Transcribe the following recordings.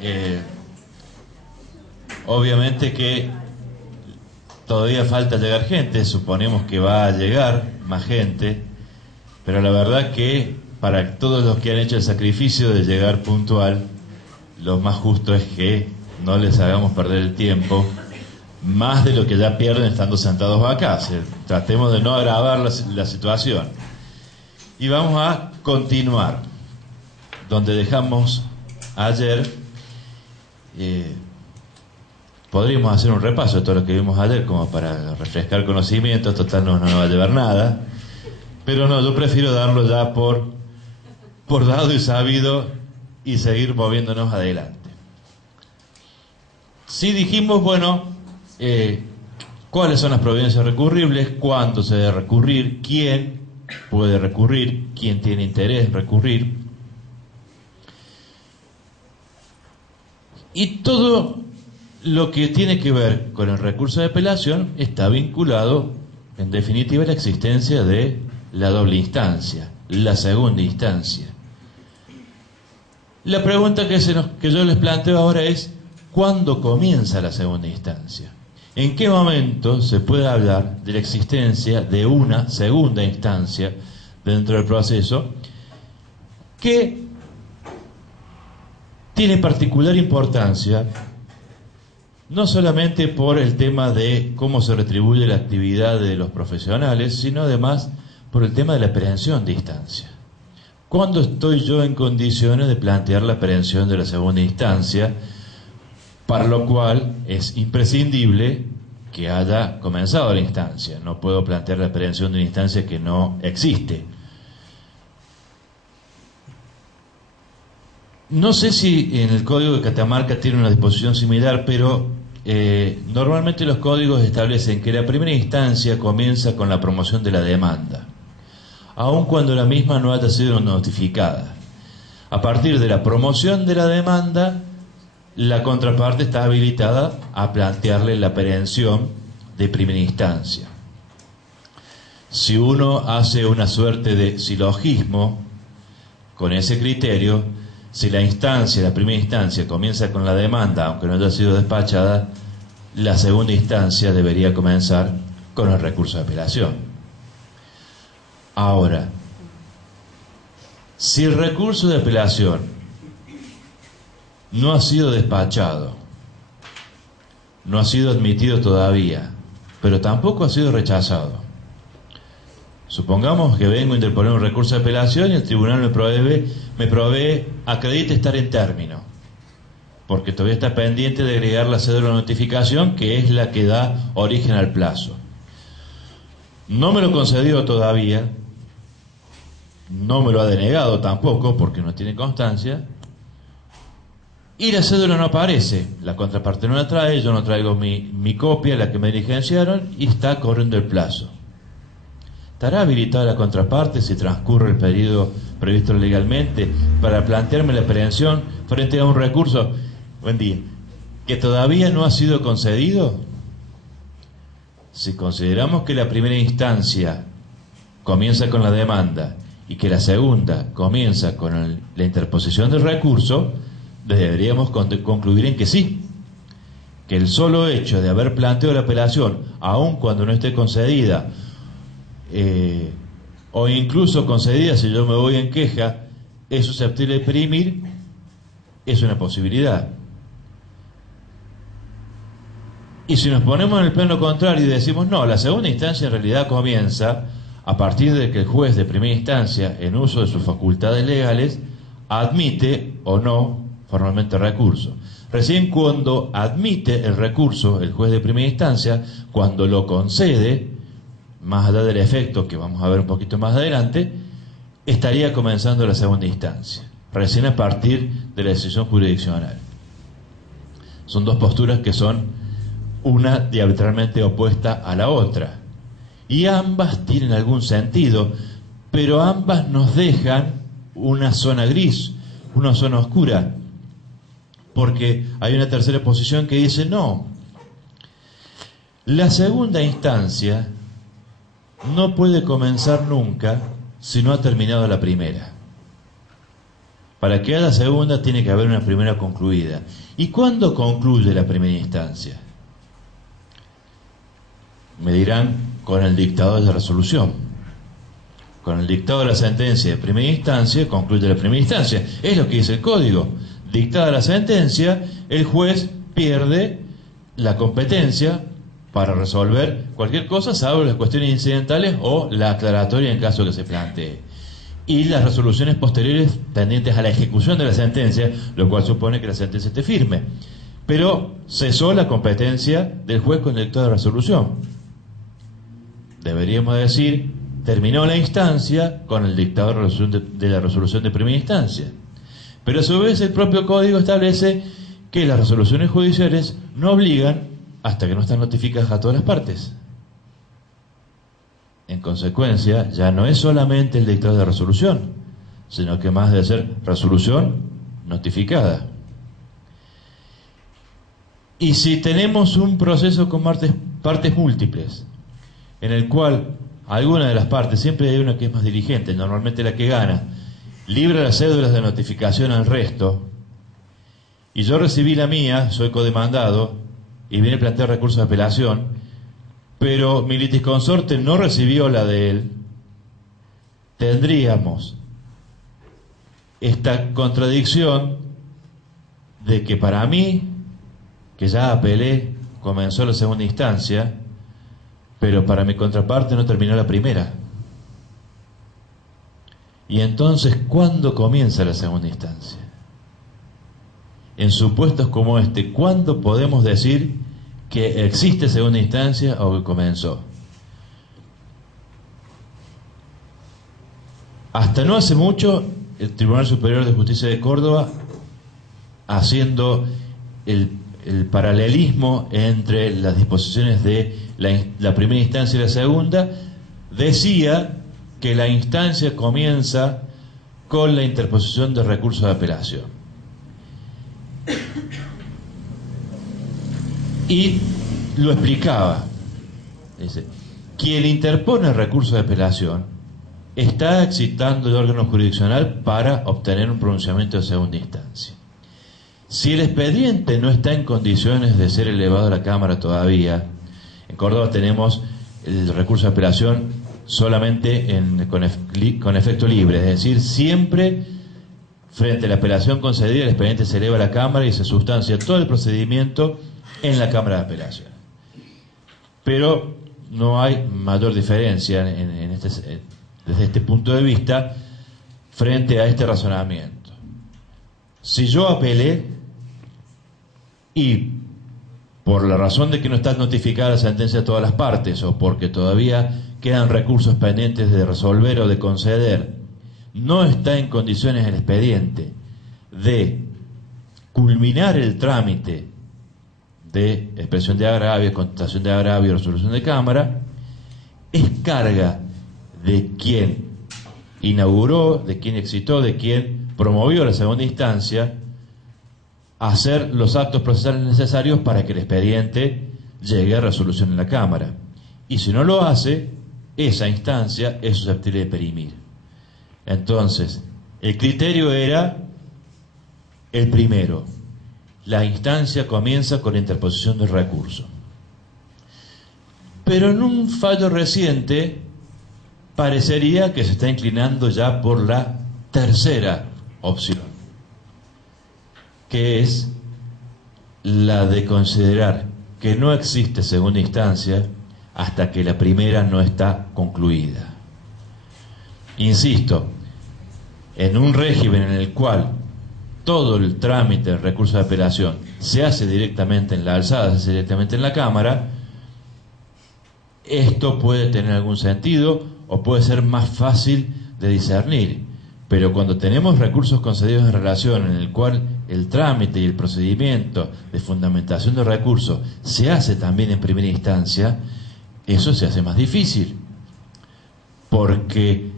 Eh, Obviamente que todavía falta llegar gente, suponemos que va a llegar más gente, pero la verdad que para todos los que han hecho el sacrificio de llegar puntual, lo más justo es que no les hagamos perder el tiempo, más de lo que ya pierden estando sentados acá. Tratemos de no agravar la situación. Y vamos a continuar donde dejamos ayer. Podríamos hacer un repaso de todo lo que vimos ayer como para refrescar conocimientos, total no nos va a llevar nada, pero no, yo prefiero darlo ya por dado y sabido y seguir moviéndonos adelante. Sí dijimos, bueno, cuáles son las providencias recurribles, cuándo se debe recurrir, quién puede recurrir, quién tiene interés en recurrir, y todo lo que tiene que ver con el recurso de apelación está vinculado, en definitiva, a la existencia de la doble instancia, la segunda instancia. La pregunta que yo les planteo ahora es, ¿cuándo comienza la segunda instancia? ¿En qué momento se puede hablar de la existencia de una segunda instancia dentro del proceso que tiene particular importancia? No solamente por el tema de cómo se retribuye la actividad de los profesionales, sino además por el tema de la aprehensión de instancia. ¿Cuándo estoy yo en condiciones de plantear la aprehensión de la segunda instancia? Para lo cual es imprescindible que haya comenzado la instancia. No puedo plantear la aprehensión de una instancia que no existe. No sé si en el Código de Catamarca tiene una disposición similar, pero normalmente los códigos establecen que la primera instancia comienza con la promoción de la demanda, aun cuando la misma no haya sido notificada. A partir de la promoción de la demanda, la contraparte está habilitada a plantearle la aprehensión de primera instancia. Si uno hace una suerte de silogismo con ese criterio, si la primera instancia comienza con la demanda, aunque no haya sido despachada, la segunda instancia debería comenzar con el recurso de apelación. Ahora, si el recurso de apelación no ha sido despachado, no ha sido admitido todavía, pero tampoco ha sido rechazado, supongamos que vengo a interponer un recurso de apelación y el tribunal me provee acredite estar en término, porque todavía está pendiente de agregar la cédula de notificación, que es la que da origen al plazo. No me lo concedió todavía, no me lo ha denegado tampoco, porque no tiene constancia, y la cédula no aparece, la contraparte no la trae, yo no traigo mi copia, la que me diligenciaron, y está corriendo el plazo. ¿Estará habilitada la contraparte si transcurre el periodo previsto legalmente para plantearme la aprehensión frente a un recurso, buen día, que todavía no ha sido concedido? Si consideramos que la primera instancia comienza con la demanda y que la segunda comienza con la interposición del recurso, deberíamos concluir en que sí, que el solo hecho de haber planteado la apelación, aun cuando no esté concedida, o incluso concedida si yo me voy en queja, es susceptible de perimir, es una posibilidad. Y si nos ponemos en el plano contrario y decimos no, la segunda instancia en realidad comienza a partir de que el juez de primera instancia, en uso de sus facultades legales, admite o no formalmente el recurso. Recién cuando admite el recurso el juez de primera instancia, cuando lo concede, más allá del efecto que vamos a ver un poquito más adelante, estaría comenzando la segunda instancia, recién a partir de la decisión jurisdiccional. Son dos posturas que son una diametralmente opuesta a la otra, y ambas tienen algún sentido, pero ambas nos dejan una zona gris, una zona oscura, porque hay una tercera posición que dice no, la segunda instancia no puede comenzar nunca si no ha terminado la primera. Para que haya segunda tiene que haber una primera concluida. ¿Y cuándo concluye la primera instancia? Me dirán, con el dictado de la resolución. Con el dictado de la sentencia de primera instancia, concluye la primera instancia. Es lo que dice el código. Dictada la sentencia, el juez pierde la competencia para resolver cualquier cosa, salvo las cuestiones incidentales o la aclaratoria en caso que se plantee. Y las resoluciones posteriores tendientes a la ejecución de la sentencia, lo cual supone que la sentencia esté firme. Pero cesó la competencia del juez con el dictado de resolución. Deberíamos decir, terminó la instancia con el dictado de la resolución de primera instancia. Pero a su vez el propio código establece que las resoluciones judiciales no obligan hasta que no están notificadas a todas las partes. En consecuencia, ya no es solamente el dictado de resolución, sino que más debe ser resolución notificada. Y si tenemos un proceso con partes múltiples, en el cual alguna de las partes, siempre hay una que es más diligente, normalmente la que gana, libra las cédulas de notificación al resto, y yo recibí la mía, soy codemandado, y viene a plantear recurso de apelación, pero mi litisconsorte no recibió la de él, tendríamos esta contradicción de que para mí, que ya apelé, comenzó la segunda instancia, pero para mi contraparte no terminó la primera. Y entonces, ¿cuándo comienza la segunda instancia? En supuestos como este, ¿cuándo podemos decir que existe segunda instancia o que comenzó? Hasta no hace mucho, el Tribunal Superior de Justicia de Córdoba, haciendo el paralelismo entre las disposiciones de la primera instancia y la segunda, decía que la instancia comienza con la interposición de recurso de apelación. Y lo explicaba. Dice, quien interpone el recurso de apelación está excitando el órgano jurisdiccional para obtener un pronunciamiento de segunda instancia. Si el expediente no está en condiciones de ser elevado a la Cámara todavía, en Córdoba tenemos el recurso de apelación solamente con efecto libre, es decir, siempre frente a la apelación concedida el expediente se eleva a la Cámara y se sustancia todo el procedimiento en la Cámara de Apelación. Pero no hay mayor diferencia desde este punto de vista frente a este razonamiento. Si yo apelé y por la razón de que no está notificada la sentencia a todas las partes o porque todavía quedan recursos pendientes de resolver o de conceder, no está en condiciones el expediente de culminar el trámite de expresión de agravio, contestación de agravio, resolución de Cámara, es carga de quien inauguró, de quien excitó, de quien promovió la segunda instancia, hacer los actos procesales necesarios para que el expediente llegue a resolución en la Cámara. Y si no lo hace, esa instancia es susceptible de perimir. Entonces, el criterio era el primero. La instancia comienza con la interposición del recurso. Pero en un fallo reciente parecería que se está inclinando ya por la tercera opción, que es la de considerar que no existe segunda instancia hasta que la primera no está concluida. Insisto, en un régimen en el cual todo el trámite del recurso de apelación se hace directamente en la alzada, se hace directamente en la Cámara, esto puede tener algún sentido o puede ser más fácil de discernir. Pero cuando tenemos recursos concedidos en relación en el cual el trámite y el procedimiento de fundamentación del recurso se hace también en primera instancia, eso se hace más difícil, porque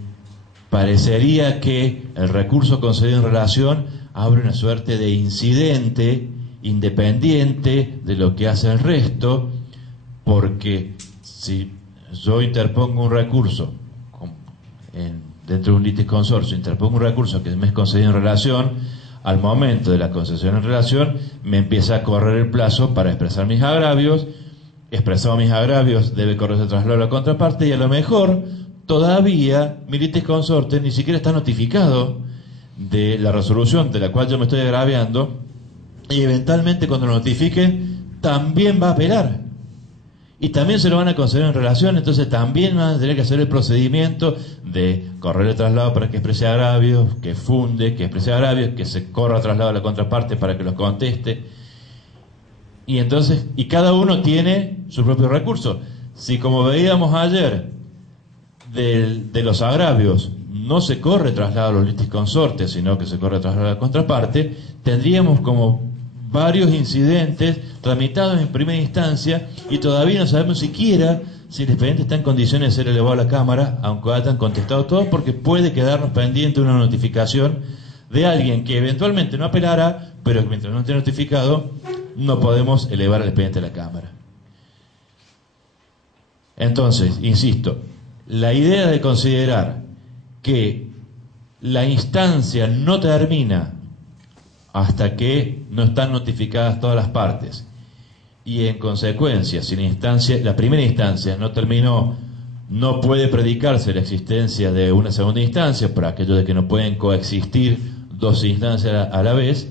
parecería que el recurso concedido en relación abre una suerte de incidente independiente de lo que hace el resto, porque si yo interpongo un recurso dentro de un litisconsorcio interpongo un recurso que me es concedido en relación, al momento de la concesión en relación me empieza a correr el plazo para expresar mis agravios. Expresado mis agravios, debe correrse traslado a la contraparte, y a lo mejor todavía mi litisconsorte ni siquiera está notificado de la resolución de la cual yo me estoy agraviando, y eventualmente cuando lo notifiquen también va a apelar y también se lo van a conceder en relación. Entonces también van a tener que hacer el procedimiento de correr el traslado para que exprese agravios, que funde, que exprese agravios, que se corra traslado a la contraparte para que los conteste. Y entonces, y cada uno tiene su propio recurso. Si, como veíamos ayer, de los agravios no se corre traslado a los litisconsortes, sino que se corre traslado a la contraparte, tendríamos como varios incidentes tramitados en primera instancia y todavía no sabemos siquiera si el expediente está en condiciones de ser elevado a la Cámara, aunque hayan contestado todos, porque puede quedarnos pendiente una notificación de alguien que eventualmente no apelará, pero que mientras no esté notificado no podemos elevar el expediente a la Cámara. Entonces, insisto, la idea de considerar que la instancia no termina hasta que no están notificadas todas las partes, y en consecuencia, si la primera instancia no terminó, no puede predicarse la existencia de una segunda instancia, por aquello de que no pueden coexistir dos instancias a la vez,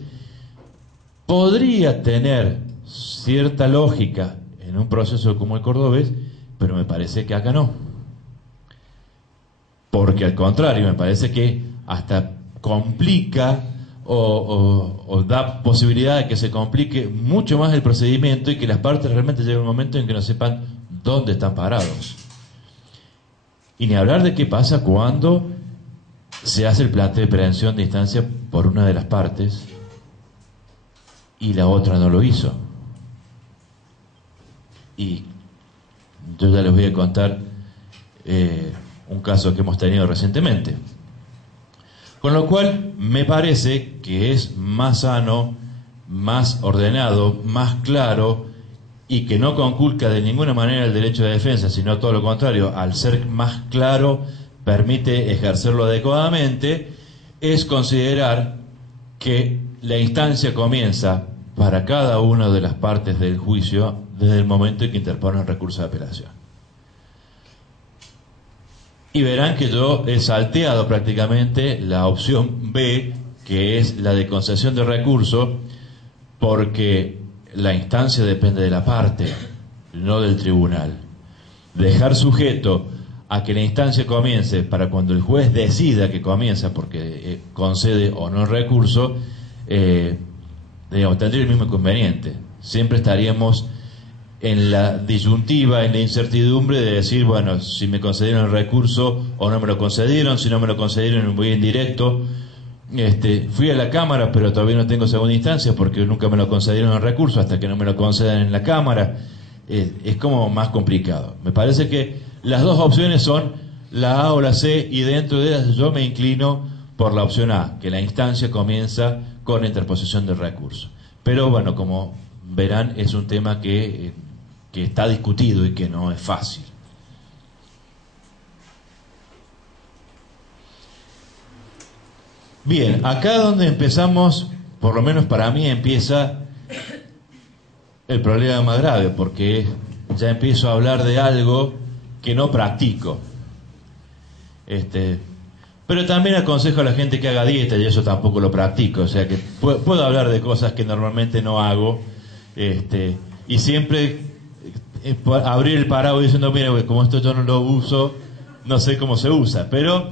podría tener cierta lógica en un proceso como el cordobés, pero me parece que acá no. Porque al contrario, me parece que hasta complica o da posibilidad de que se complique mucho más el procedimiento y que las partes realmente lleguen a un momento en que no sepan dónde están parados. Y ni hablar de qué pasa cuando se hace el planteo de prevención de instancia por una de las partes y la otra no lo hizo. Y yo ya les voy a contar un caso que hemos tenido recientemente. Con lo cual, me parece que es más sano, más ordenado, más claro, y que no conculca de ninguna manera el derecho de defensa, sino todo lo contrario, al ser más claro, permite ejercerlo adecuadamente, es considerar que la instancia comienza para cada una de las partes del juicio desde el momento en que interponen recurso de apelación. Y verán que yo he salteado prácticamente la opción B, que es la de concesión de recurso, porque la instancia depende de la parte, no del tribunal. Dejar sujeto a que la instancia comience para cuando el juez decida que comienza, porque concede o no el recurso, tendría el mismo inconveniente. Siempre estaríamos en la disyuntiva, en la incertidumbre de decir, bueno, si me concedieron el recurso o no me lo concedieron, si no me lo concedieron voy en directo. Fui a la Cámara, pero todavía no tengo segunda instancia porque nunca me lo concedieron el recurso hasta que no me lo concedan en la Cámara. Es como más complicado. Me parece que las dos opciones son la A o la C, y dentro de ellas yo me inclino por la opción A, que la instancia comienza con interposición del recurso. Pero bueno, como verán, es un tema que está discutido y que no es fácil. Bien, acá donde empezamos, por lo menos para mí, empieza el problema más grave, porque ya empiezo a hablar de algo que no practico. Pero también aconsejo a la gente que haga dieta, y eso tampoco lo practico, o sea que puedo hablar de cosas que normalmente no hago, y siempre abrir el paraguas diciendo, mira, como esto yo no lo uso, no sé cómo se usa, pero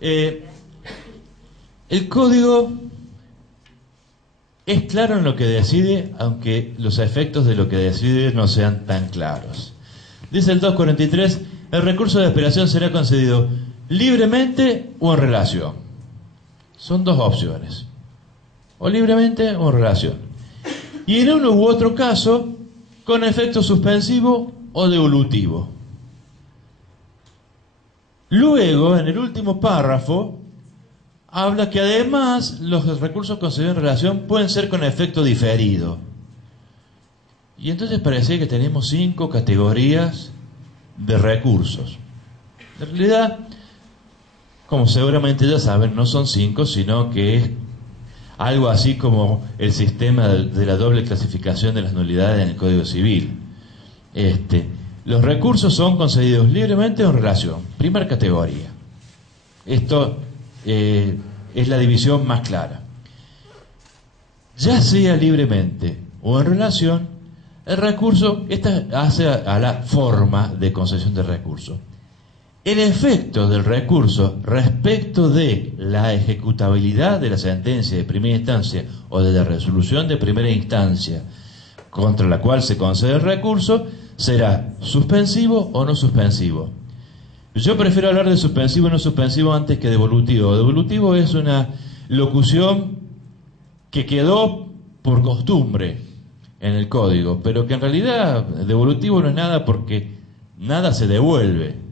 el código es claro en lo que decide, aunque los efectos de lo que decide no sean tan claros. Dice el 243, el recurso de apelación será concedido libremente o en relación. Son dos opciones, o libremente o en relación. Y en uno u otro caso, con efecto suspensivo o devolutivo. Luego, en el último párrafo, habla que además los recursos concedidos en relación pueden ser con efecto diferido. Y entonces parece que tenemos 5 categorías de recursos. En realidad, Como seguramente ya saben, no son 5, sino que es algo así como el sistema de la doble clasificación de las nulidades en el Código Civil. Los recursos son concedidos libremente o en relación. Primera categoría. Esto es la división más clara. Ya sea libremente o en relación, el recurso, esta hace a la forma de concesión del recurso. El efecto del recurso respecto de la ejecutabilidad de la sentencia de primera instancia o de la resolución de primera instancia contra la cual se concede el recurso será suspensivo o no suspensivo. Yo prefiero hablar de suspensivo o no suspensivo antes que devolutivo. Devolutivo es una locución que quedó por costumbre en el código, pero que en realidad devolutivo no es nada porque nada se devuelve.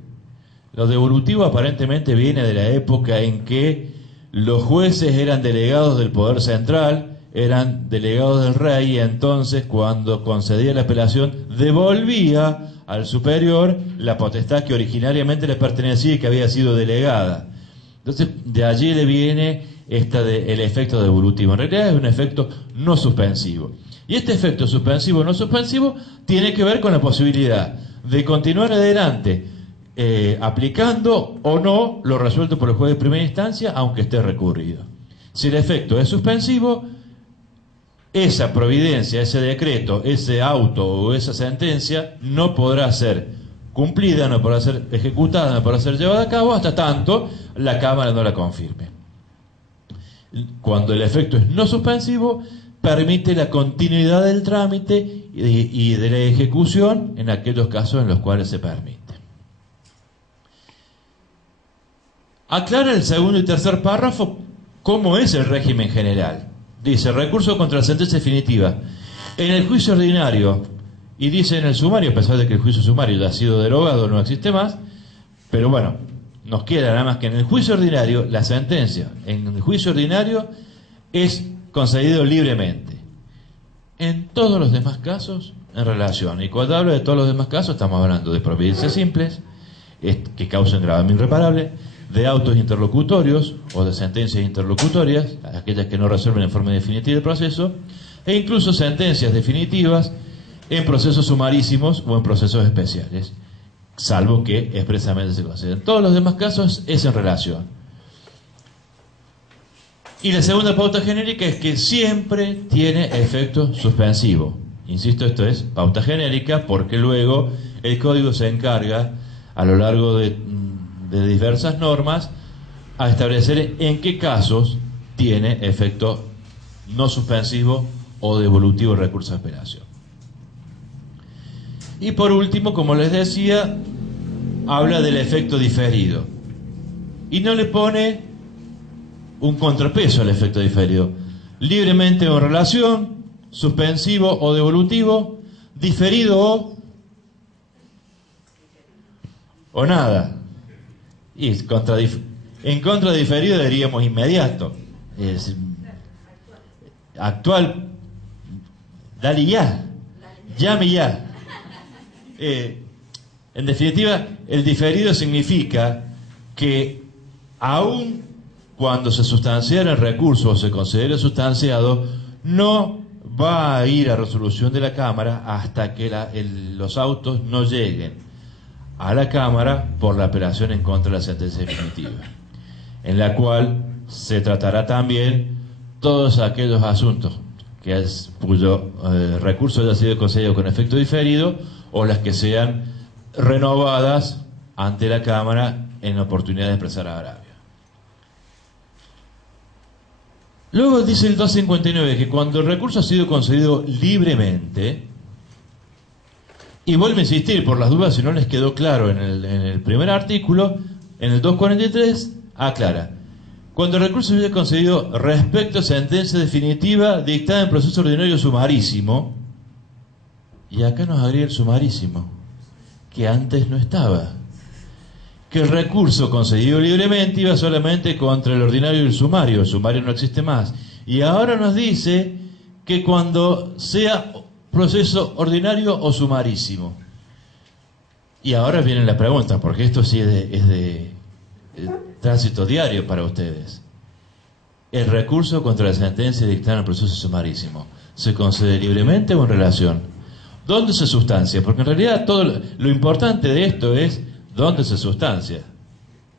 Lo devolutivo aparentemente viene de la época en que los jueces eran delegados del poder central, eran delegados del rey, y entonces cuando concedía la apelación devolvía al superior la potestad que originariamente le pertenecía y que había sido delegada. Entonces de allí le viene el efecto devolutivo. En realidad es un efecto no suspensivo. Y este efecto suspensivo o no suspensivo tiene que ver con la posibilidad de continuar adelante aplicando o no lo resuelto por el juez de primera instancia, aunque esté recurrido. Si el efecto es suspensivo, esa providencia, ese decreto, ese auto o esa sentencia no podrá ser cumplida, no podrá ser ejecutada, no podrá ser llevada a cabo hasta tanto la Cámara no la confirme. Cuando el efecto es no suspensivo, permite la continuidad del trámite y de la ejecución en aquellos casos en los cuales se permite. Aclara el segundo y tercer párrafo cómo es el régimen general. Dice, recurso contra la sentencia definitiva. En el juicio ordinario, y dice en el sumario, a pesar de que el juicio sumario ya ha sido derogado, no existe más, pero bueno, nos queda nada más que en el juicio ordinario, la sentencia en el juicio ordinario es concedido libremente. En todos los demás casos, en relación. Y cuando hablo de todos los demás casos, estamos hablando de providencias simples, que causan gravamen irreparable, de autos interlocutorios o de sentencias interlocutorias, aquellas que no resuelven en forma definitiva el proceso, e incluso sentencias definitivas en procesos sumarísimos o en procesos especiales, salvo que expresamente se conceden. En todos los demás casos es en relación. Y la segunda pauta genérica es que siempre tiene efecto suspensivo. Insisto, esto es pauta genérica porque luego el código se encarga a lo largo de diversas normas a establecer en qué casos tiene efecto no suspensivo o devolutivo el recurso de apelación. Y por último, como les decía, habla del efecto diferido y no le pone un contrapeso al efecto diferido. Libremente o en relación, suspensivo o devolutivo, diferido o nada. Y en contra de diferido diríamos inmediato. Es actual, dale ya, llame ya. En definitiva, el diferido significa que aun cuando se sustanciara el recurso o se considere sustanciado, no va a ir a resolución de la Cámara hasta que los autos no lleguen a la Cámara por la apelación en contra de la sentencia definitiva, en la cual se tratará también todos aquellos asuntos cuyo recurso haya sido concedido con efecto diferido o las que sean renovadas ante la Cámara en oportunidad de expresar agravio. Luego dice el 259 que cuando el recurso ha sido concedido libremente, y vuelve a insistir por las dudas si no les quedó claro en el primer artículo, en el 243 aclara: cuando el recurso se haya concedido respecto a sentencia definitiva dictada en proceso ordinario sumarísimo, y acá nos agrega el sumarísimo, que antes no estaba, que el recurso concedido libremente iba solamente contra el ordinario y el sumario no existe más, y ahora nos dice que cuando sea proceso ordinario o sumarísimo. Y ahora vienen las preguntas, porque esto sí es de tránsito diario para ustedes. El recurso contra la sentencia dictada en el proceso sumarísimo, ¿se concede libremente o en relación? ¿Dónde se sustancia? Porque en realidad todo lo importante de esto es dónde se sustancia,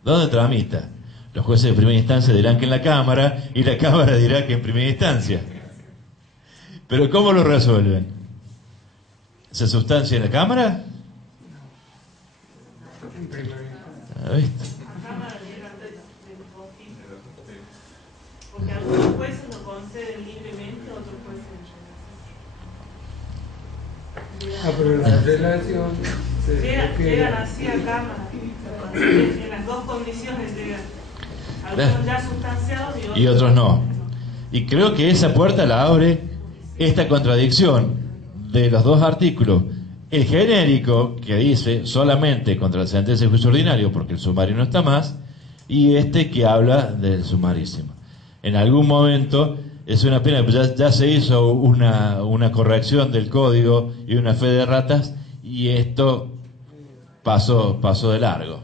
dónde tramita. Los jueces de primera instancia dirán que en la Cámara y la Cámara dirá que en primera instancia. Pero ¿cómo lo resuelven? ¿Se sustancia en la Cámara? ¿Viste? Porque algunos jueces lo conceden libremente, otros jueces Ah, pero la relación se llegan así a Cámara. En las dos condiciones llegan. Algunos ya sustanciados Y otros no. Y creo que esa puerta la abre esta contradicción de los dos artículos. El genérico, que dice solamente contra la sentencia de juicio ordinario, porque el sumario no está más, y este que habla del sumarísimo. En algún momento, es una pena, pues ya se hizo una corrección del código y una fe de ratas, y esto pasó de largo.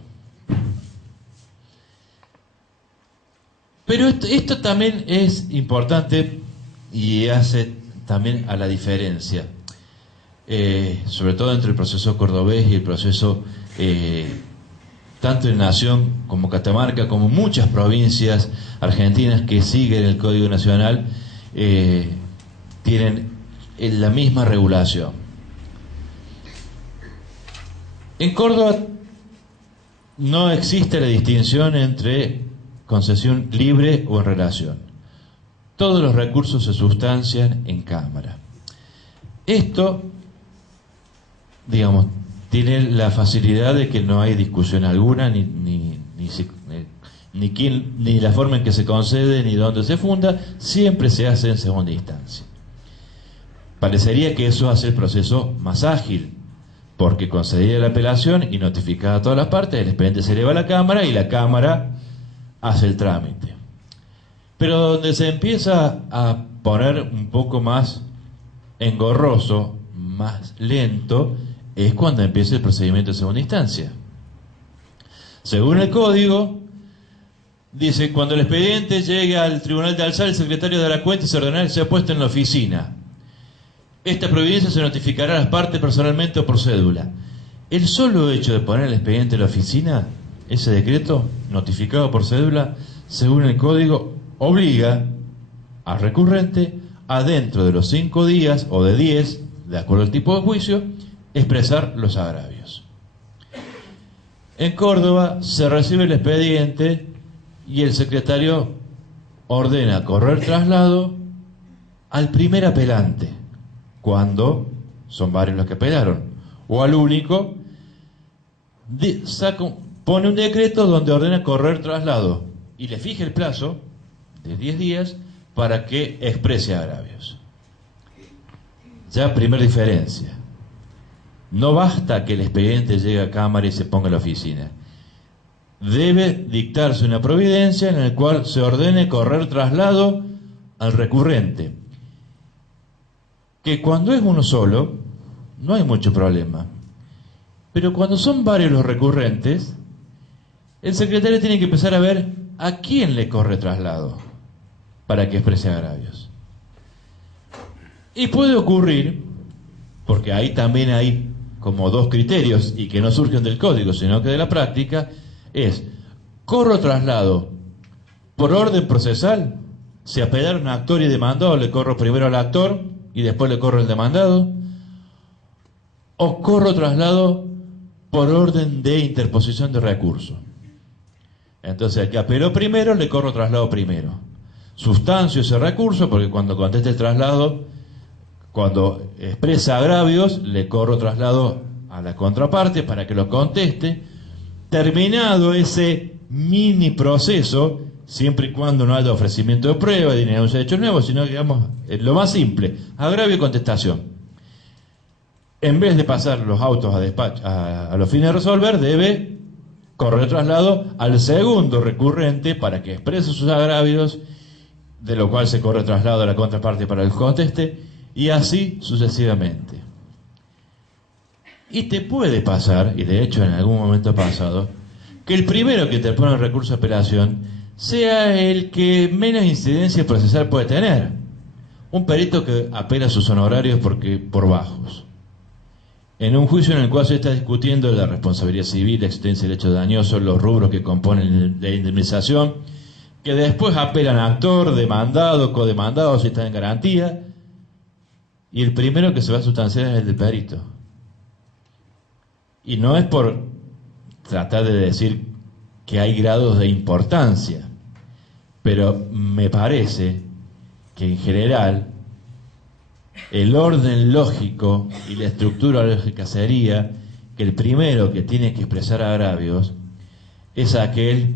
Pero esto también es importante y hace también a la diferencia, sobre todo entre el proceso cordobés y el proceso tanto en Nación como Catamarca, como muchas provincias argentinas que siguen el Código Nacional, tienen la misma regulación. En Córdoba no existe la distinción entre concesión libre o en relación. Todos los recursos se sustancian en Cámara. Esto, digamos, tiene la facilidad de que no hay discusión alguna, ni la forma en que se concede, ni dónde se funda, siempre se hace en segunda instancia. Parecería que eso hace el proceso más ágil, porque concedida la apelación y notificada a todas las partes, el expediente se eleva a la Cámara y la Cámara hace el trámite. Pero donde se empieza a poner un poco más engorroso, más lento, es cuando empieza el procedimiento de segunda instancia. Según el código, dice, cuando el expediente llegue al tribunal de alzar, el secretario dará cuenta y se ordenará que sea puesto en la oficina. Esta providencia se notificará a las partes personalmente o por cédula. El solo hecho de poner el expediente en la oficina, ese decreto notificado por cédula, según el código, obliga al recurrente a dentro de los 5 días o de 10, de acuerdo al tipo de juicio, expresar los agravios. En Córdoba se recibe el expediente y el secretario ordena correr traslado al primer apelante, cuando son varios los que apelaron, o al único, pone un decreto donde ordena correr traslado y le fija el plazo de 10 días para que exprese agravios. Ya primera diferencia. No basta que el expediente llegue a Cámara y se ponga en la oficina. Debe dictarse una providencia en la cual se ordene correr traslado al recurrente. Que cuando es uno solo, no hay mucho problema. Pero cuando son varios los recurrentes, el secretario tiene que empezar a ver a quién le corre traslado para que exprese agravios. Y puede ocurrir, porque ahí también hay como dos criterios, y que no surgen del código, sino que de la práctica, es, corro traslado por orden procesal, si apelaron a actor y demandado, le corro primero al actor y después le corro al demandado, o corro traslado por orden de interposición de recurso. Entonces, el que apeló primero, le corro traslado primero. Sustancio ese recurso, porque cuando conteste el traslado, cuando expresa agravios, le corro traslado a la contraparte para que lo conteste. Terminado ese mini proceso, siempre y cuando no haya ofrecimiento de prueba, ni denuncia de hechos nuevos, sino, digamos, lo más simple, agravio y contestación. En vez de pasar los autos a despacho, a los fines de resolver, debe correr traslado al segundo recurrente para que exprese sus agravios, de lo cual se corre traslado a la contraparte para que conteste, y así sucesivamente. Y te puede pasar, y de hecho en algún momento ha pasado, que el primero que interpone el recurso de apelación sea el que menos incidencia procesal puede tener. Un perito que apela sus honorarios por bajos. En un juicio en el cual se está discutiendo la responsabilidad civil, la existencia del hecho dañoso, los rubros que componen la indemnización, que después apelan a actor, demandado, codemandado, si está en garantía, y el primero que se va a sustanciar es el del perito. Y no es por tratar de decir que hay grados de importancia, pero me parece que en general el orden lógico y la estructura lógica sería que el primero que tiene que expresar agravios es aquel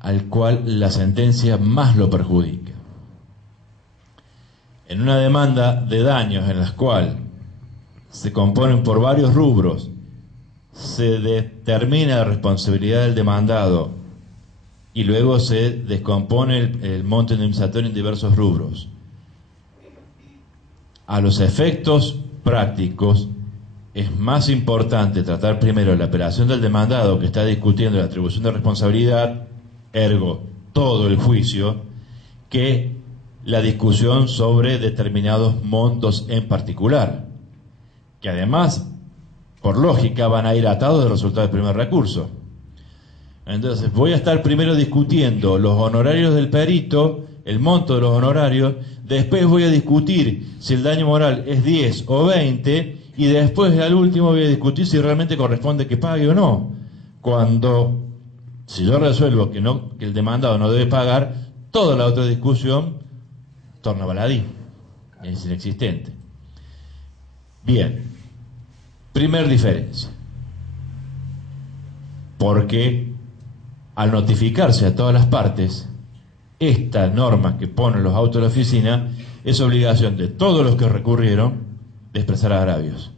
al cual la sentencia más lo perjudica. En una demanda de daños en la cual se componen por varios rubros, se determina la responsabilidad del demandado y luego se descompone el monto indemnizatorio en diversos rubros. A los efectos prácticos es más importante tratar primero la apelación del demandado que está discutiendo la atribución de responsabilidad, ergo todo el juicio, que la discusión sobre determinados montos en particular, que además, por lógica, van a ir atados del resultado del primer recurso. Entonces, voy a estar primero discutiendo los honorarios del perito, el monto de los honorarios, después voy a discutir si el daño moral es 10 o 20, y después al último voy a discutir si realmente corresponde que pague o no. Cuando, si yo resuelvo que el demandado no debe pagar, toda la otra discusión torna baladí, es inexistente. Bien, primer diferencia. Porque al notificarse a todas las partes, esta norma que ponen los autos de la oficina es obligación de todos los que recurrieron de expresar agravios,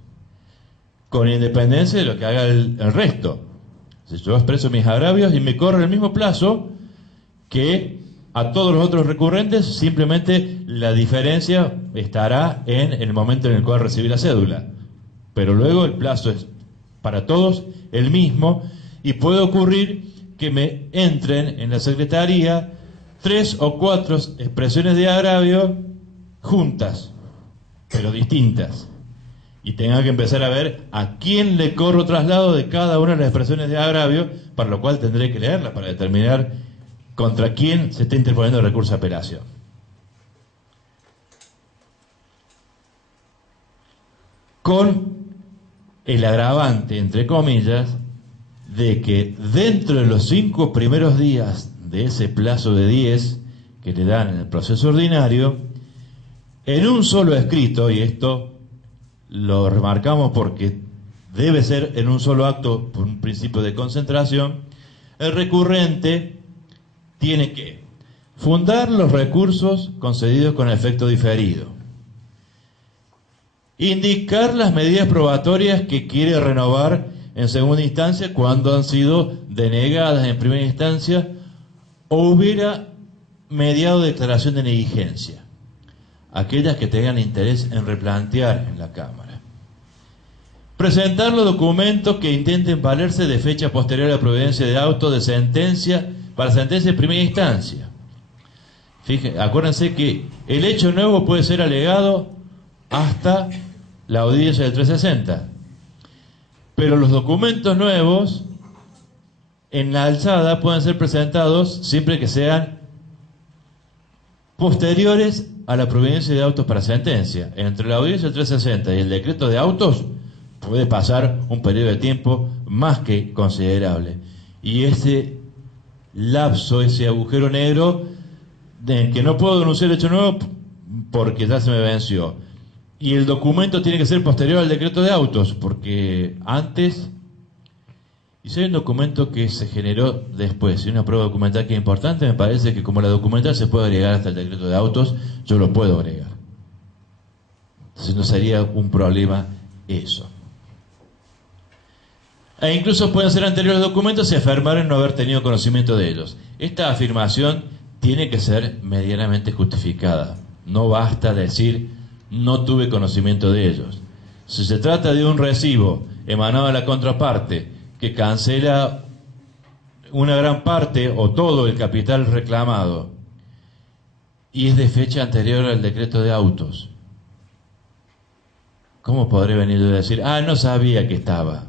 con independencia de lo que haga el resto. Si yo expreso mis agravios y me corre el mismo plazo que a todos los otros recurrentes, simplemente la diferencia estará en el momento en el cual recibí la cédula. Pero luego el plazo es para todos el mismo, y puede ocurrir que me entren en la secretaría 3 o 4 expresiones de agravio juntas, pero distintas, y tenga que empezar a ver a quién le corro traslado de cada una de las expresiones de agravio, para lo cual tendré que leerla para determinar contra quién se está interponiendo el recurso de apelación. Con el agravante, entre comillas, de que dentro de los 5 primeros días de ese plazo de 10 que le dan en el proceso ordinario, en un solo escrito, y esto lo remarcamos porque debe ser en un solo acto por un principio de concentración, el recurrente tiene que fundar los recursos concedidos con efecto diferido, indicar las medidas probatorias que quiere renovar en segunda instancia cuando han sido denegadas en primera instancia o hubiera mediado declaración de negligencia, aquellas que tengan interés en replantear en la Cámara. Presentar los documentos que intenten valerse de fecha posterior a la providencia de auto de sentencia para sentencia de primera instancia. Fíjense, acuérdense que el hecho nuevo puede ser alegado hasta la audiencia del 360, pero los documentos nuevos en la alzada pueden ser presentados siempre que sean posteriores a la providencia de autos para sentencia. Entre la audiencia del 360 y el decreto de autos puede pasar un periodo de tiempo más que considerable, y ese lapso, ese agujero negro de que no puedo denunciar el hecho nuevo porque ya se me venció, y el documento tiene que ser posterior al decreto de autos porque antes, y si hay un documento que se generó después y una prueba documental que es importante, me parece que como la documental se puede agregar hasta el decreto de autos, yo lo puedo agregar. Entonces no sería un problema eso. E incluso pueden ser anteriores documentos si afirmaron no haber tenido conocimiento de ellos. Esta afirmación tiene que ser medianamente justificada. No basta decir no tuve conocimiento de ellos. Si se trata de un recibo emanado de la contraparte que cancela una gran parte o todo el capital reclamado y es de fecha anterior al decreto de autos, ¿cómo podré venir yo a decir, no sabía que estaba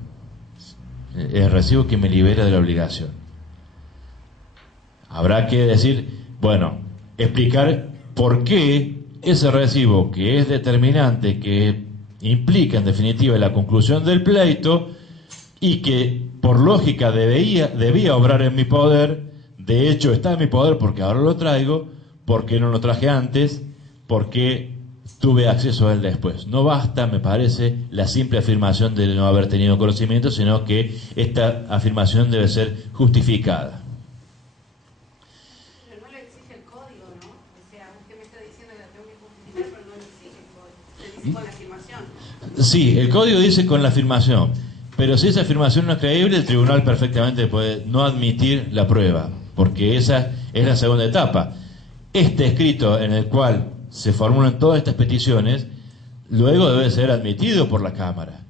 el recibo que me libera de la obligación? Habrá que decir, bueno, explicar por qué ese recibo, que es determinante, que implica en definitiva la conclusión del pleito y que por lógica debía obrar en mi poder, de hecho está en mi poder porque ahora lo traigo, porque no lo traje antes, porque tuve acceso a él después. No basta, me parece, la simple afirmación de no haber tenido conocimiento, sino que esta afirmación debe ser justificada. Pero no lo exige el código, ¿no? O sea, usted me está diciendo que la tengo que justificar, pero no lo exige el código. Se dice con la afirmación. Sí, el código dice con la afirmación, pero si esa afirmación no es creíble, el tribunal perfectamente puede no admitir la prueba, porque esa es la segunda etapa. Este escrito en el cual se formulan todas estas peticiones, luego debe ser admitido por la Cámara.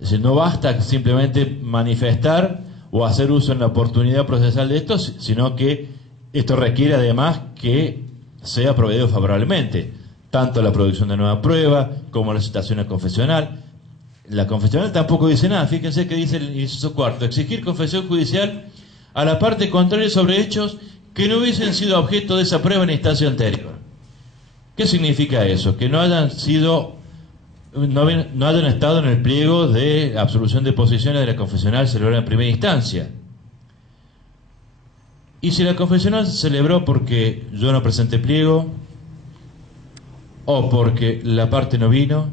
Es decir, no basta simplemente manifestar o hacer uso en la oportunidad procesal de esto, sino que esto requiere además que sea proveído favorablemente, tanto la producción de nueva prueba como la citación confesional. La confesional tampoco dice nada, fíjense que dice el inciso cuarto, exigir confesión judicial a la parte contraria sobre hechos que no hubiesen sido objeto de esa prueba en instancia anterior. ¿Qué significa eso? Que no hayan estado en el pliego de absolución de posiciones de la confesional celebrada en primera instancia. Y si la confesional se celebró porque yo no presenté pliego, o porque la parte no vino,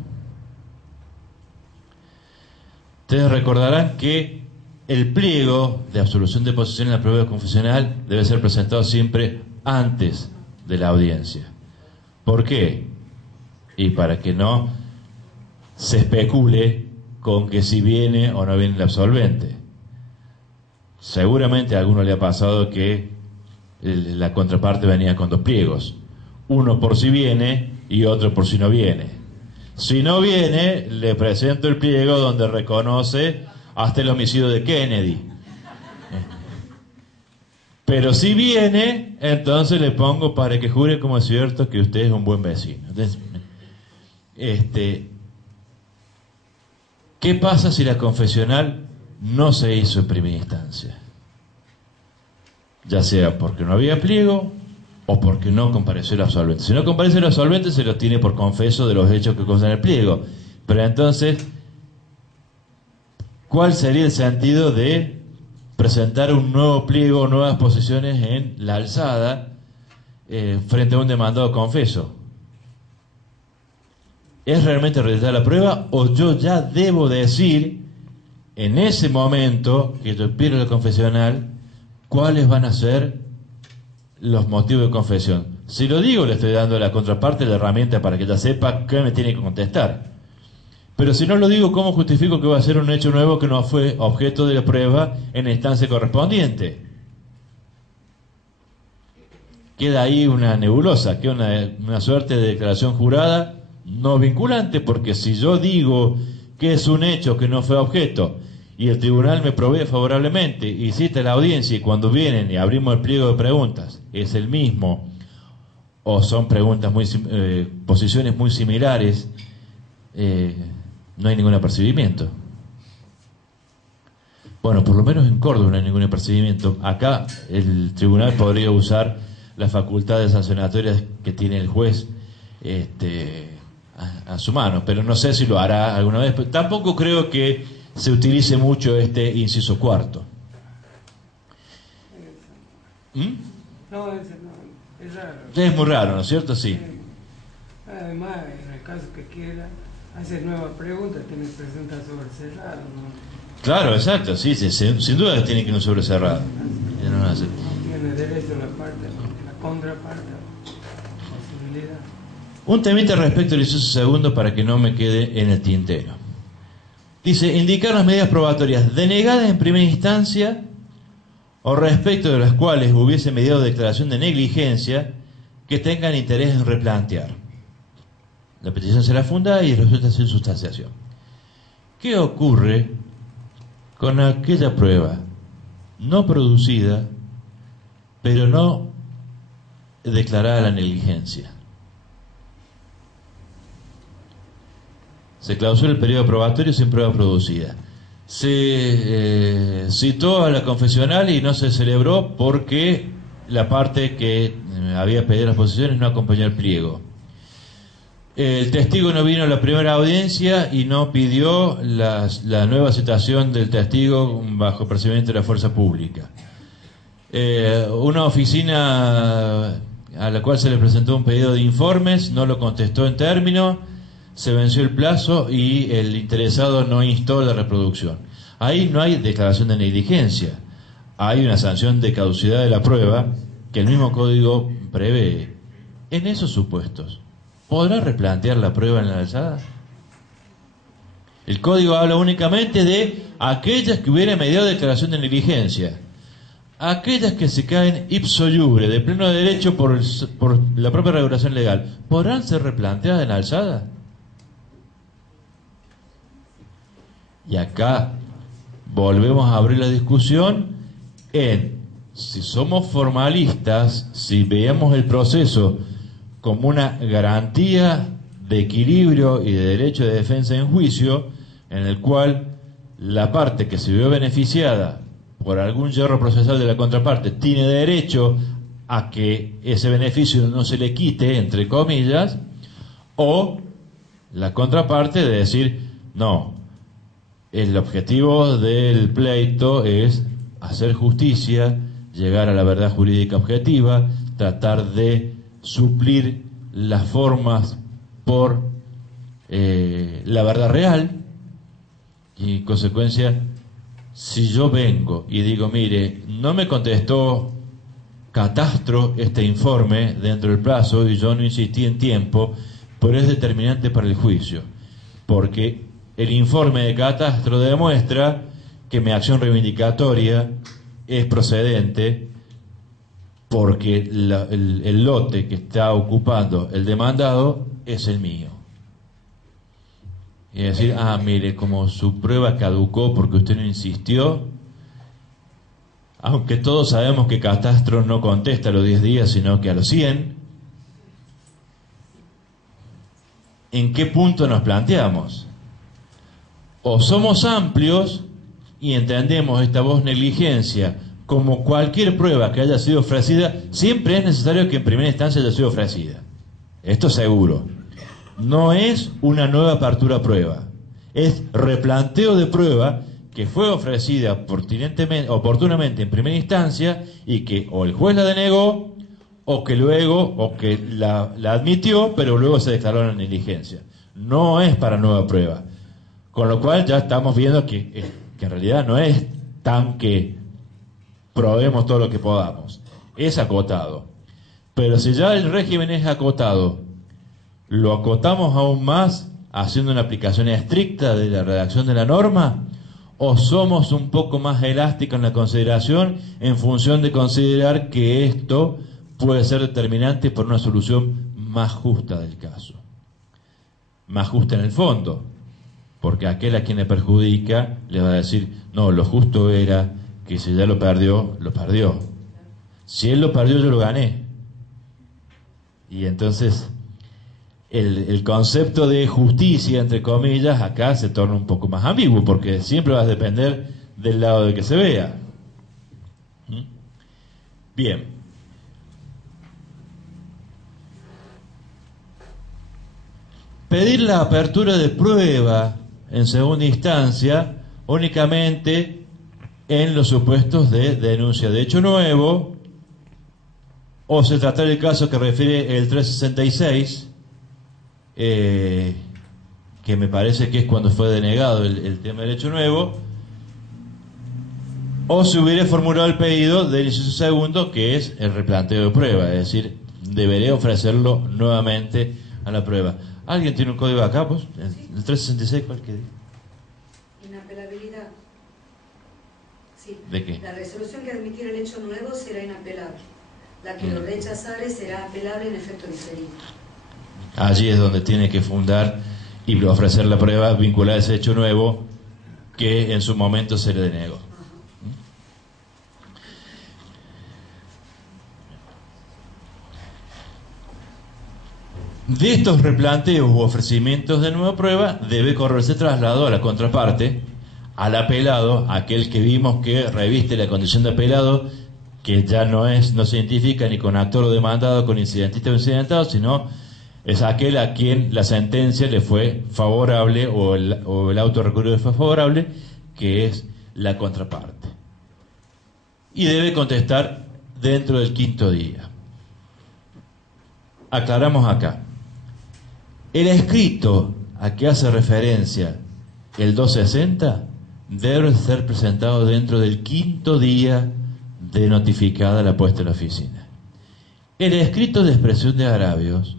ustedes recordarán que el pliego de absolución de posiciones en la prueba confesional debe ser presentado siempre antes de la audiencia. ¿Por qué? Y para que no se especule con que si viene o no viene el absolvente. Seguramente a alguno le ha pasado que la contraparte venía con dos pliegos. Uno por si viene y otro por si no viene. Si no viene, le presento el pliego donde reconoce hasta el homicidio de Kennedy. Pero si viene, entonces le pongo para que jure como es cierto que usted es un buen vecino. Entonces, ¿qué pasa si la confesional no se hizo en primera instancia? Ya sea porque no había pliego o porque no compareció el absolvente. Si no comparece el absolvente, se lo tiene por confeso de los hechos que constan en el pliego. Pero entonces, ¿cuál sería el sentido de presentar un nuevo pliego o nuevas posiciones en la alzada frente a un demandado confeso? ¿Es realmente realizar la prueba o yo ya debo decir en ese momento que yo pierdo la confesional cuáles van a ser los motivos de confesión? Si lo digo, le estoy dando a la contraparte la herramienta para que ella sepa qué me tiene que contestar. Pero si no lo digo, ¿cómo justifico que va a ser un hecho nuevo que no fue objeto de la prueba en la instancia correspondiente? Queda ahí una nebulosa, queda una suerte de declaración jurada no vinculante, porque si yo digo que es un hecho que no fue objeto y el tribunal me provee favorablemente y cita la audiencia y cuando vienen y abrimos el pliego de preguntas es el mismo o son preguntas posiciones muy similares, no hay ningún apercibimiento. Bueno, por lo menos en Córdoba no hay ningún apercibimiento. Acá el tribunal podría usar las facultades sancionatorias que tiene el juez a su mano, pero no sé si lo hará alguna vez. Pero tampoco creo que se utilice mucho este inciso cuarto. No, es raro. Es muy raro, ¿no es cierto? Sí. Además, en el caso que quiera hacer nuevas preguntas, tiene que presentar sobre cerrado, ¿no? Claro, exacto, sí, sin duda tiene que ir un sobre cerrado. No tiene derecho la contraparte, posibilidad. Un temita respecto al inciso segundo para que no me quede en el tintero. Dice, indicar las medidas probatorias denegadas en primera instancia o respecto de las cuales hubiese mediado declaración de negligencia que tengan interés en replantear. La petición será fundada y resulta sin sustanciación. ¿Qué ocurre con aquella prueba no producida, pero no declarada la negligencia. Se clausura el periodo probatorio sin prueba producida. Se citó a la confesional y no se celebró porque la parte que había pedido las posiciones no acompañó el pliego. El testigo no vino a la primera audiencia y no pidió la nueva citación del testigo bajo procedimiento de la fuerza pública. Una oficina a la cual se le presentó un pedido de informes no lo contestó en término, se venció el plazo y el interesado no instó la reproducción. Ahí no hay declaración de negligencia, hay una sanción de caducidad de la prueba que el mismo código prevé. En esos supuestos, ¿podrá replantear la prueba en la alzada? El código habla únicamente de aquellas que hubieran mediado declaración de negligencia. Aquellas que se caen ipso iure, de pleno derecho por la propia regulación legal, ¿podrán ser replanteadas en la alzada? Y acá volvemos a abrir la discusión en si somos formalistas, si veamos el proceso como una garantía de equilibrio y de derecho de defensa en juicio, en el cual la parte que se vio beneficiada por algún yerro procesal de la contraparte tiene derecho a que ese beneficio no se le quite, entre comillas, o la contraparte de decir, no, el objetivo del pleito es hacer justicia, llegar a la verdad jurídica objetiva, tratar de suplir las formas por la verdad real, y en consecuencia, si yo vengo y digo, mire, no me contestó Catastro este informe dentro del plazo y yo no insistí en tiempo, pero es determinante para el juicio, porque el informe de Catastro demuestra que mi acción reivindicatoria es procedente porque el lote que está ocupando el demandado es el mío. Y decir, mire, como su prueba caducó porque usted no insistió, aunque todos sabemos que Catastro no contesta a los 10 días, sino que a los 100, ¿en qué punto nos planteamos? O somos amplios y entendemos esta voz negligencia como cualquier prueba que haya sido ofrecida, siempre es necesario que en primera instancia haya sido ofrecida. Esto seguro. No es una nueva apertura a prueba, es replanteo de prueba que fue ofrecida oportunamente en primera instancia y que o el juez la denegó o que la admitió pero luego se declaró la negligencia. No es para nueva prueba, con lo cual ya estamos viendo que en realidad no es tan que probemos todo lo que podamos, es acotado. Pero si ya el régimen es acotado, lo acotamos aún más haciendo una aplicación estricta de la redacción de la norma, o somos un poco más elásticos en la consideración en función de considerar que esto puede ser determinante por una solución más justa del caso, más justa en el fondo, porque aquel a quien le perjudica le va a decir, no, lo justo era que si ya lo perdió, lo perdió. Si él lo perdió, yo lo gané. Y entonces el concepto de justicia, entre comillas, acá se torna un poco más ambiguo, porque siempre va a depender del lado de que se vea. Bien. Pedir la apertura de prueba en segunda instancia únicamente en los supuestos de denuncia de hecho nuevo, o se tratar el caso que refiere el 366, que me parece que es cuando fue denegado el tema del hecho nuevo, o se hubiera formulado el pedido del inciso segundo, que es el replanteo de prueba, es decir, deberé ofrecerlo nuevamente a la prueba. ¿Alguien tiene un código acá? Pues? ¿El 366 cuál que dice? Inapelabilidad. Sí. ¿De qué? La resolución que admitiera el hecho nuevo será inapelable. La que lo rechazare será apelable en efecto diferido. Allí es donde tiene que fundar y ofrecer la prueba vinculada a ese hecho nuevo que en su momento se le denegó. De estos replanteos u ofrecimientos de nueva prueba debe correrse traslado a la contraparte, al apelado, aquel que vimos que reviste la condición de apelado, que ya no se identifica ni con actor o demandado, con incidentista o incidentado, sino es aquel a quien la sentencia le fue favorable o el auto recurrido le fue favorable, que es la contraparte. Y debe contestar dentro del 5º día. Aclaramos acá. El escrito a que hace referencia el 260 debe ser presentado dentro del 5º día de notificada la puesta en la oficina. El escrito de expresión de agravios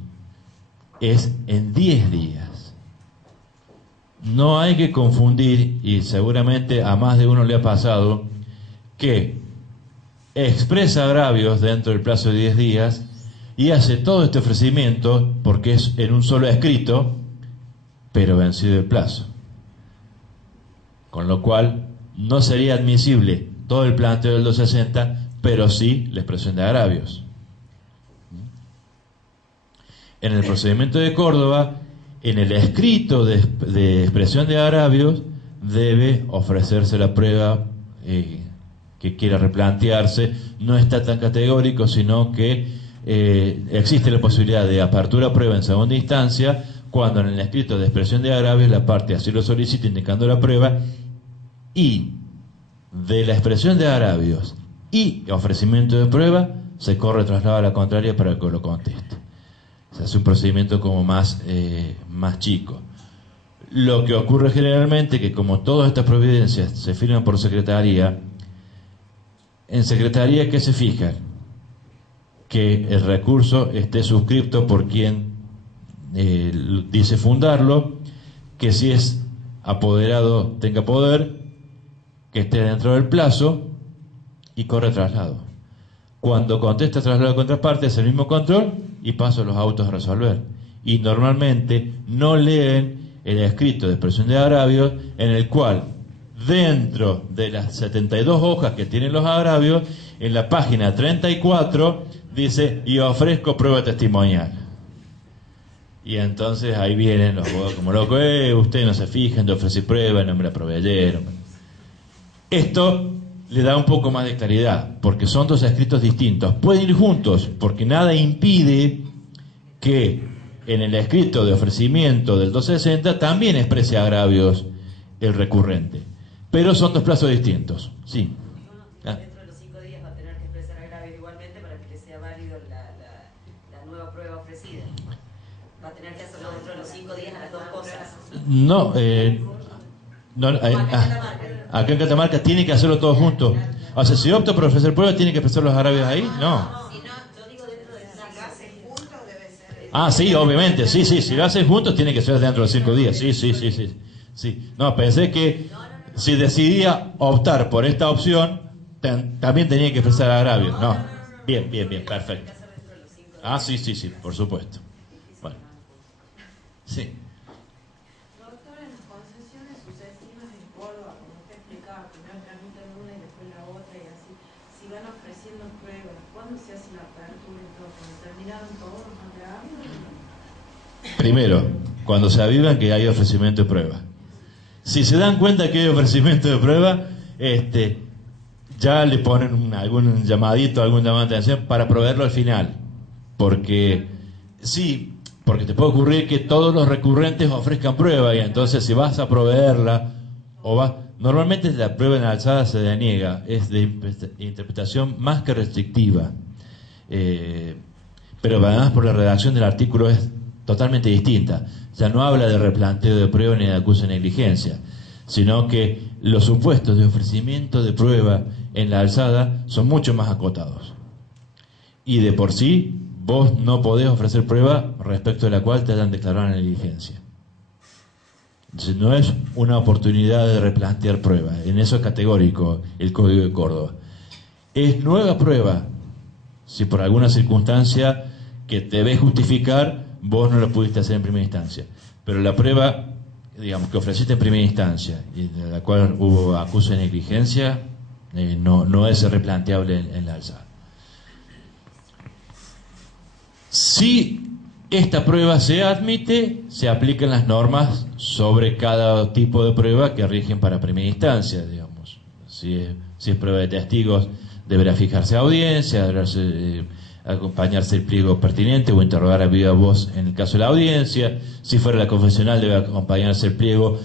es en 10 días. No hay que confundir, y seguramente a más de uno le ha pasado, que expresa agravios dentro del plazo de 10 días y hace todo este ofrecimiento porque es en un solo escrito, pero vencido el plazo. Con lo cual, no sería admisible todo el planteo del 260, pero sí la expresión de agravios. En el procedimiento de Córdoba, en el escrito de expresión de agravios, debe ofrecerse la prueba que quiera replantearse. No está tan categórico, sino que existe la posibilidad de apertura a prueba en segunda instancia, cuando en el escrito de expresión de agravios la parte así lo solicita indicando la prueba, y de la expresión de agravios y ofrecimiento de prueba se corre traslado a la contraria para que lo conteste. Se hace un procedimiento como más chico. Lo que ocurre generalmente que como todas estas providencias se firman por secretaría, en secretaría ¿qué se fijan? Que el recurso esté suscripto por quien dice fundarlo, que si es apoderado tenga poder, que esté dentro del plazo y corre traslado. Cuando contesta traslado de contraparte es el mismo control y paso los autos a resolver. Y normalmente no leen el escrito de expresión de agravios, en el cual dentro de las 72 hojas que tienen los agravios, en la página 34 dice: y ofrezco prueba testimonial. Y entonces ahí vienen los abogados como locos: ustedes no se fijan, te ofrecí prueba, no me la proveyeron. Esto le da un poco más de claridad, porque son dos escritos distintos. Pueden ir juntos, porque nada impide que en el escrito de ofrecimiento del 260 también exprese agravios el recurrente. Pero son dos plazos distintos. Sí. Dentro de los 5 días va a tener que expresar agravios igualmente para que le sea válido la nueva prueba ofrecida. Va a tener que hacerlo dentro de los 5 días a las dos cosas. No, acá en Catamarca tiene que hacerlo todo junto. O sea, si opto por ofrecer pruebas, ¿tiene que expresar los agravios ahí? No. Si no, yo digo dentro de Si lo hacen juntos debe ser. Ah, sí, obviamente, sí, si lo hacen juntos tiene que ser dentro de los 5 días, sí. No, pensé que si decidía optar por esta opción, también tenía que expresar agravios. No, bien, perfecto. Ah, sí, por supuesto. Bueno, sí. Doctor, en las concesiones sucesivas en Córdoba, como usted explicaba, primero tramitan una y después la otra y así, si van ofreciendo pruebas, ¿cuándo se hace la apertura y todo? ¿Cuando terminaron todos los agravios? Primero, cuando se avivan que hay ofrecimiento de prueba. Si se dan cuenta que hay ofrecimiento de prueba, ya le ponen algún llamadito, algún llamado de atención para proveerlo al final. Porque te puede ocurrir que todos los recurrentes ofrezcan prueba y entonces si vas a proveerla normalmente la prueba en alzada se deniega, es de interpretación más que restrictiva. Pero además por la redacción del artículo es totalmente distinta. Ya no habla de replanteo de prueba ni de acusa de negligencia, sino que los supuestos de ofrecimiento de prueba en la alzada son mucho más acotados. Y de por sí, vos no podés ofrecer prueba respecto de la cual te hayan declarado negligencia. Entonces no es una oportunidad de replantear prueba. En eso es categórico el Código de Córdoba. Es nueva prueba si por alguna circunstancia que te debes justificar vos no lo pudiste hacer en primera instancia. Pero la prueba, digamos, que ofreciste en primera instancia y de la cual hubo acuso de negligencia, no es replanteable en la alzada. Sí esta prueba se admite, se aplican las normas sobre cada tipo de prueba que rigen para primera instancia, digamos. Si es prueba de testigos, deberá fijarse audiencia, deberá acompañarse el pliego pertinente o interrogar a viva voz en el caso de la audiencia. Si fuera la confesional, debe acompañarse el pliego.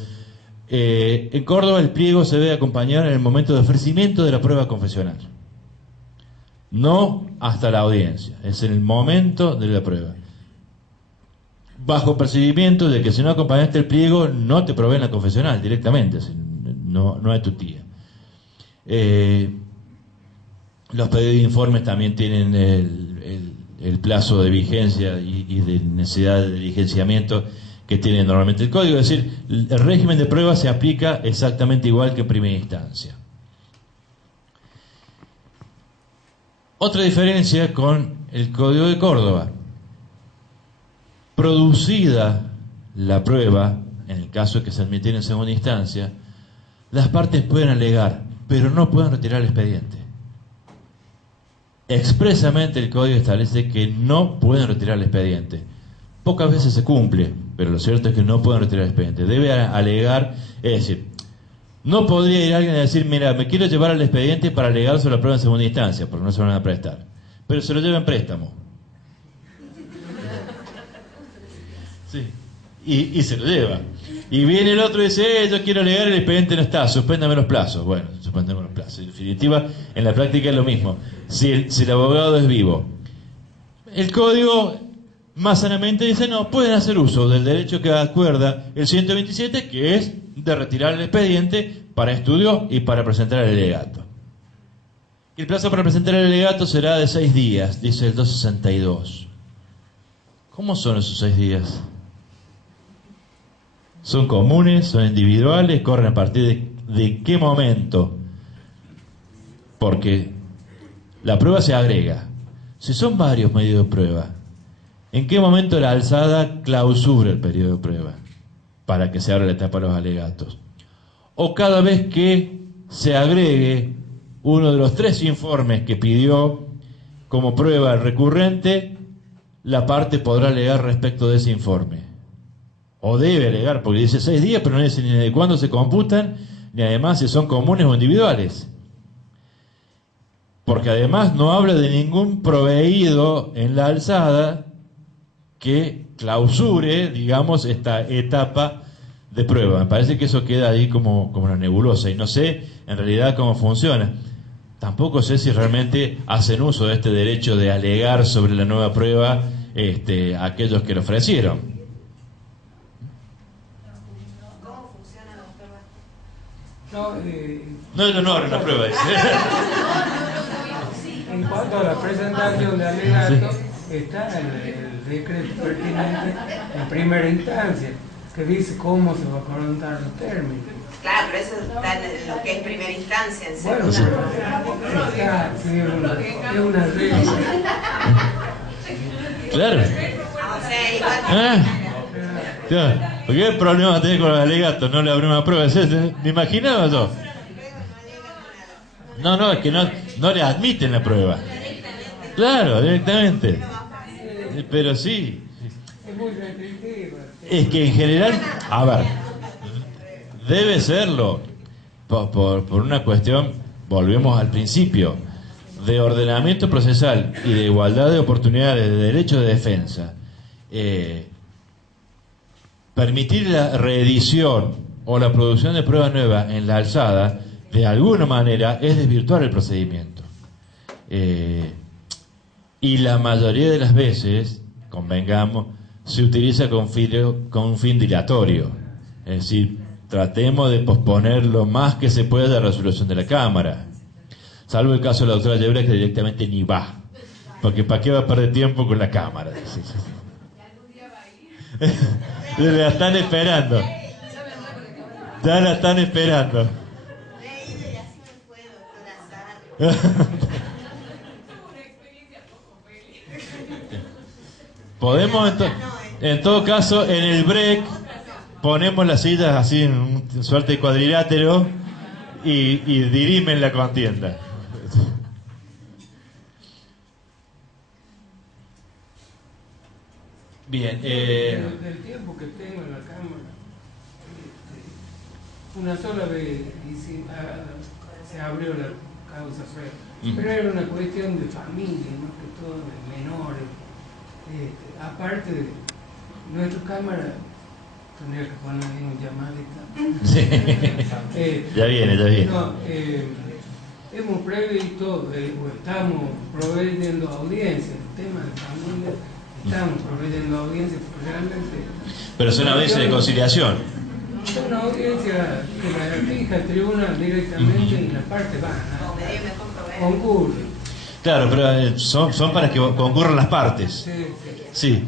En Córdoba el pliego se debe acompañar en el momento de ofrecimiento de la prueba confesional, no hasta la audiencia, es en el momento de la prueba, bajo percibimiento de que si no acompañaste el pliego no te proveen la confesional directamente, no es tu tía. Los pedidos de informes también tienen el plazo de vigencia y de necesidad de diligenciamiento que tiene normalmente el código, es decir, el régimen de prueba se aplica exactamente igual que en primera instancia. Otra diferencia con el Código de Córdoba: producida la prueba, en el caso de que se admitiera en segunda instancia, las partes pueden alegar, pero no pueden retirar el expediente. Expresamente el Código establece que no pueden retirar el expediente. Pocas veces se cumple, pero lo cierto es que no pueden retirar el expediente. Debe alegar, es decir, no podría ir alguien a decir, mira, me quiero llevar el expediente para alegar sobre la prueba en segunda instancia, porque no se van a prestar. Pero se lo lleva en préstamo. Sí. Y se lo lleva. Y viene el otro y dice, yo quiero alegar, el expediente no está, suspéndame los plazos. Bueno, suspendemos los plazos. En definitiva, en la práctica es lo mismo. Si el abogado es vivo, el código más sanamente dice, no, pueden hacer uso del derecho que acuerda el 127, que es de retirar el expediente para estudio y para presentar el alegato. El plazo para presentar el alegato será de 6 días, dice el 262. ¿Cómo son esos 6 días? ¿Son comunes? ¿Son individuales? ¿Corren a partir de qué momento? Porque la prueba se agrega. Si son varios medios de prueba, ¿en qué momento la alzada clausura el periodo de prueba para que se abra la etapa de los alegatos? O cada vez que se agregue uno de los 3 informes que pidió como prueba recurrente, la parte podrá alegar respecto de ese informe. O debe alegar, porque dice 6 días, pero no dice ni de cuándo se computan, ni además si son comunes o individuales. Porque además no habla de ningún proveído en la alzada que clausure, digamos, esta etapa de prueba. Me parece que eso queda ahí como una nebulosa, y no sé en realidad cómo funciona. Tampoco sé si realmente hacen uso de este derecho de alegar sobre la nueva prueba aquellos que lo ofrecieron. No es honor la prueba, dice. En cuanto a la presentación de alegato, está el decreto pertinente en primera instancia, que dice cómo se va a afrontar los términos. Claro, pero eso está en lo que es primera instancia, en Bueno, segunda. es una regla. Claro. O sea, igual. Claro. Porque el problema va a tener con los alegatos, no le abrimos una prueba. ¿Me imaginaba yo? No, es que no le admiten la prueba. Claro, directamente. Pero sí. Es muy restrictiva. Es que en general, a ver, debe serlo por una cuestión, volvemos al principio, de ordenamiento procesal y de igualdad de oportunidades, de derecho de defensa. Permitir la reedición o la producción de pruebas nuevas en la alzada, de alguna manera, es desvirtuar el procedimiento. Y la mayoría de las veces, convengamos, se utiliza con un fin dilatorio. Es decir, tratemos de posponer lo más que se pueda la resolución de la Cámara. Salvo el caso de la doctora Yebra, que directamente ni va. Porque ¿para qué va a perder tiempo con la Cámara? La están esperando. Ya la están esperando. Podemos en todo caso en el break ponemos las sillas así en suerte de cuadrilátero y dirimen la contienda. Bien, Del tiempo que tengo en la Cámara, una sola vez se abrió la causa prueba, pero era una cuestión de familia, más que todo de menores. Aparte, nuestra Cámara tendría que poner una llamadita. sí. Ya viene. No, hemos previsto, o estamos proveyendo audiencia, el tema de familia, estamos proveyendo audiencia porque realmente... Pero es una audiencia de conciliación. Es una audiencia que la fija el tribunal directamente y la parte van a concurso. Claro, pero son para que concurran las partes. Sí.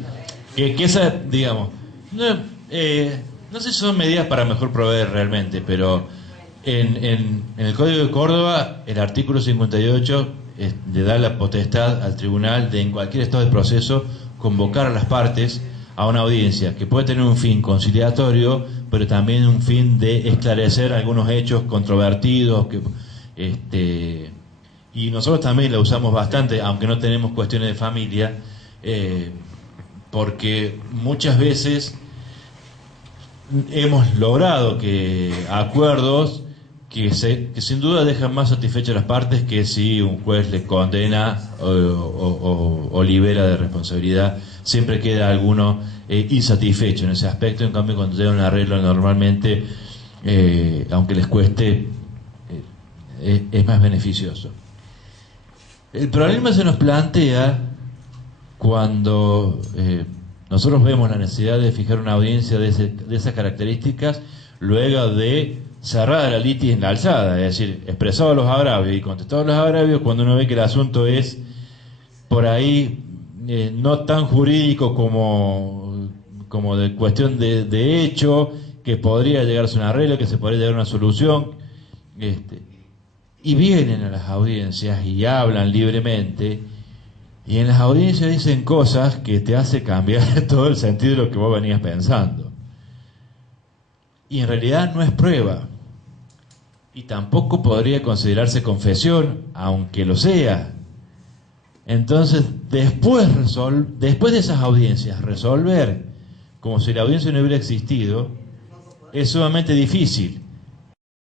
Que esa, digamos, no sé si son medidas para mejor proveer realmente, pero en el Código de Córdoba, el artículo 58 le da la potestad al tribunal de, en cualquier estado de proceso, convocar a las partes a una audiencia que puede tener un fin conciliatorio, pero también un fin de esclarecer algunos hechos controvertidos y nosotros también la usamos bastante, aunque no tenemos cuestiones de familia, porque muchas veces hemos logrado que acuerdos que sin duda dejan más satisfechas las partes que si un juez le condena o libera de responsabilidad. Siempre queda alguno insatisfecho en ese aspecto. En cambio, cuando llega un arreglo, normalmente, aunque les cueste, es más beneficioso. El problema se nos plantea cuando nosotros vemos la necesidad de fijar una audiencia de esas características luego de cerrada la litis en la alzada, es decir, expresado los agravios y contestado los agravios, cuando uno ve que el asunto es por ahí no tan jurídico como de cuestión de hecho, que podría llegarse a un arreglo, que se podría llegar a una solución, y vienen a las audiencias y hablan libremente, y en las audiencias dicen cosas que te hace cambiar todo el sentido de lo que vos venías pensando. Y en realidad no es prueba. Y tampoco podría considerarse confesión, aunque lo sea. Entonces, después de esas audiencias, resolver como si la audiencia no hubiera existido, es sumamente difícil.